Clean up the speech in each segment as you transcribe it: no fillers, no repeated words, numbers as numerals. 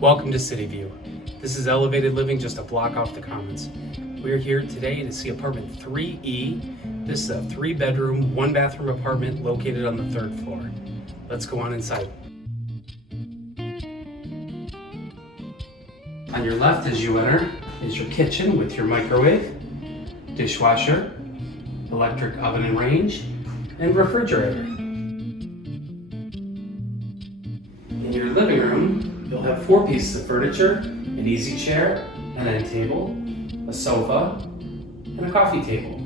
Welcome to Cityview. This is elevated living just a block off the Commons. We're here today to see apartment 3E. This is a 3-bedroom, 1-bathroom apartment located on the 3rd floor. Let's go on inside. On your left as you enter is your kitchen with your microwave, dishwasher, electric oven and range, and refrigerator. In your living room, you'll have 4 pieces of furniture, an easy chair, an end table, a sofa, and a coffee table.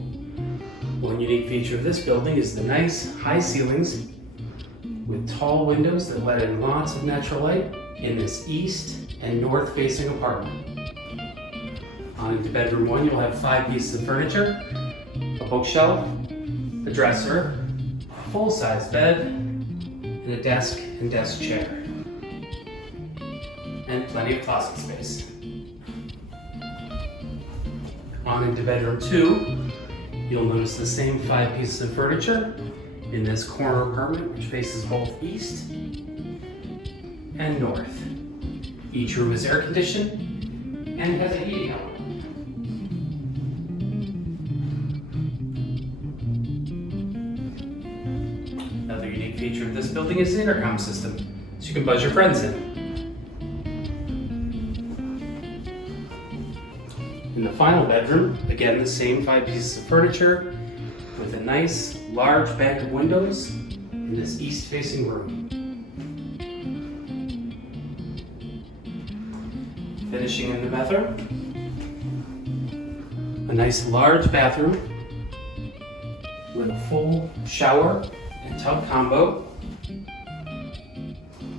One unique feature of this building is the nice high ceilings with tall windows that let in lots of natural light in this east and north facing apartment. On into bedroom 1, you'll have 5 pieces of furniture, a bookshelf, a dresser, a full-size bed, and a desk and desk chair. And plenty of closet space. On into bedroom 2, you'll notice the same 5 pieces of furniture in this corner apartment, which faces both east and north. Each room is air conditioned and has a heating element. Another unique feature of this building is the intercom system, so you can buzz your friends in. In the final bedroom, again the same 5 pieces of furniture with a nice large bank of windows in this east-facing room. Finishing in the bathroom, a nice large bathroom with a full shower and tub combo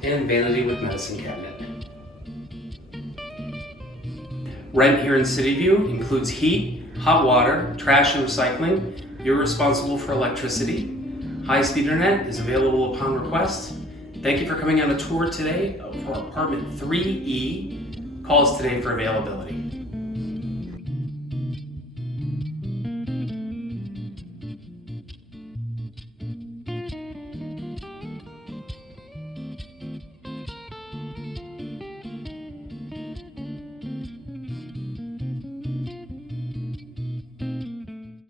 and vanity with medicine cabinet. Rent here in Cityview includes heat, hot water, trash and recycling. You're responsible for electricity. High-speed internet is available upon request. Thank you for coming on a tour today for apartment 3E. Call us today for availability.